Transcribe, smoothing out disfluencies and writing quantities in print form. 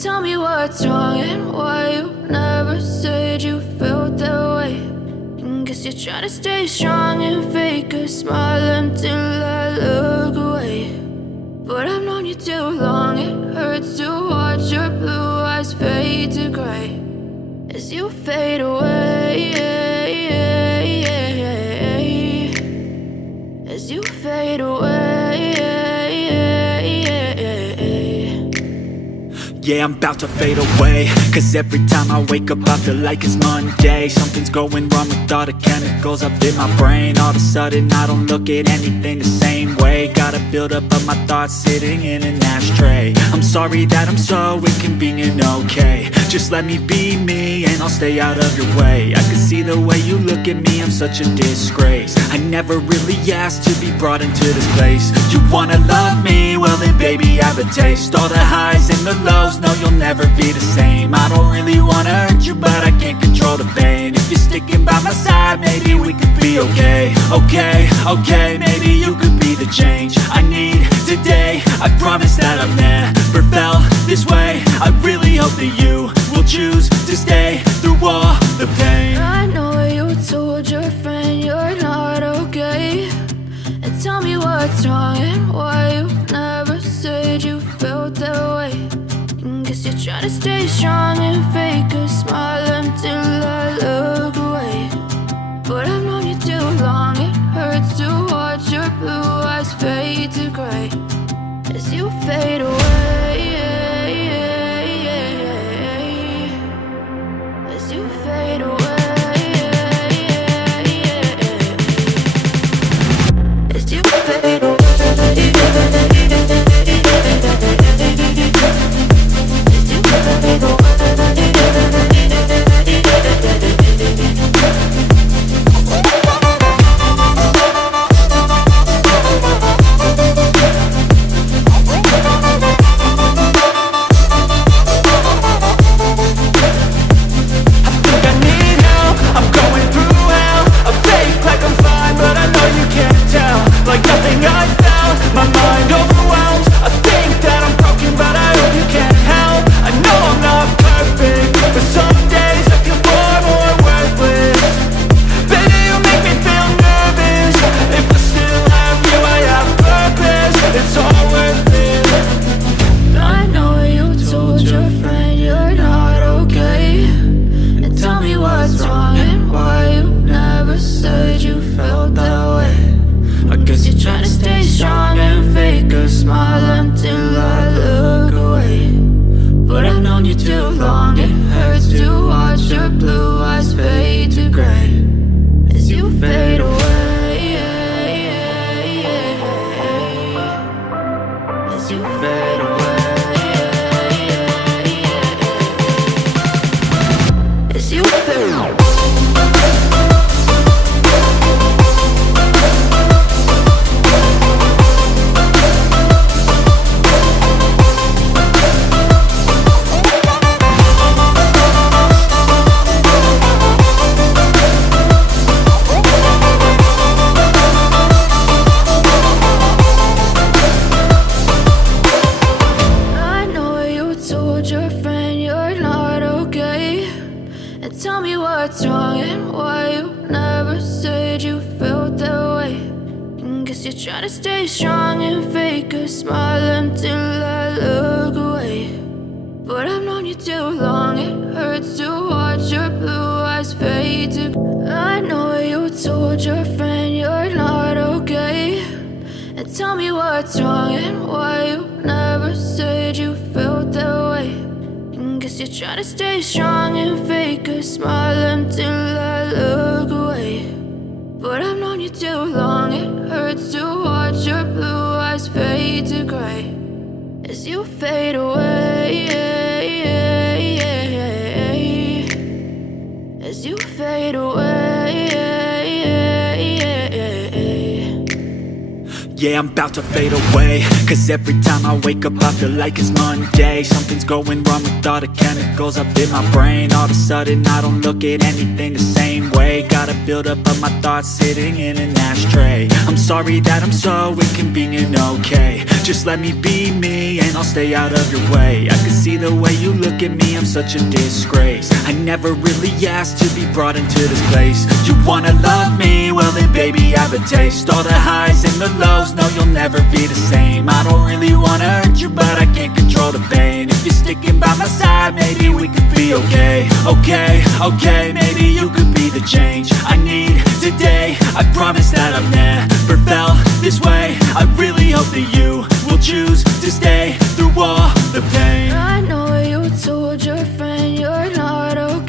Tell me what's wrong and why you never said you felt that way. And guess you're trying to stay strong and fake a smile until I look away. But I've known you too long, it hurts to watch your blue eyes fade to gray as you fade away, as you fade away. Yeah, I'm about to fade away, cause every time I wake up I feel like it's Monday. Something's going wrong with all the chemicals up in my brain. All of a sudden I don't look at anything the same way. Gotta build up of my thoughts sitting in an ashtray. I'm sorry that I'm so inconvenient, okay. Just let me be me and I'll stay out of your way. I can see the way you look at me, I'm such a disgrace. I never really asked to be brought into this place. You wanna love me? Well then baby I have a taste. All the highs and the lows, no you'll never be the same. I don't really wanna hurt you but I can't control the pain. If you're sticking by my side maybe we could be okay. Okay, maybe you could be the change I need today. I promise that I've never felt this way. I really hope that you will choose to stay through all the pain. I know you told your friend you're not okay. And tell me what's wrong and why you never said you felt that way. And guess you're trying to stay strong and fake a smile until I look away. But I've known you too long, it hurts to watch your blue eyes fade to gray as you fade away, as you fade away, as you fade away. Try to stay strong and fake a smile until I look away. But I've known you too long, it hurts to watch your blue eyes fade to. I know you told your friend you're not okay. And tell me what's wrong and why you never said you felt that way. And guess you're trying to stay strong and fake a smile until I look away. But I've known you too long, it hurts to watch your blue eyes fade to gray as you fade away, as you fade away. Yeah, I'm about to fade away, cause every time I wake up I feel like it's Monday. Something's going wrong with all the chemicals up in my brain. All of a sudden I don't look at anything the same way. Gotta build up of my thoughts sitting in an ashtray. I'm sorry that I'm so inconvenient, okay. Just let me be me and I'll stay out of your way. I can see the way you look at me, I'm such a disgrace. I never really asked to be brought into this place. You wanna love me? Well then baby have a taste. All the highs and the lows, no you'll never be the same. I don't really wanna hurt you but I can't control the pain. If you're sticking by my side maybe we could be okay. Okay, maybe you could be the change I need today. I promise that I've never felt this way. I really hope that you will choose to stay through all the pain.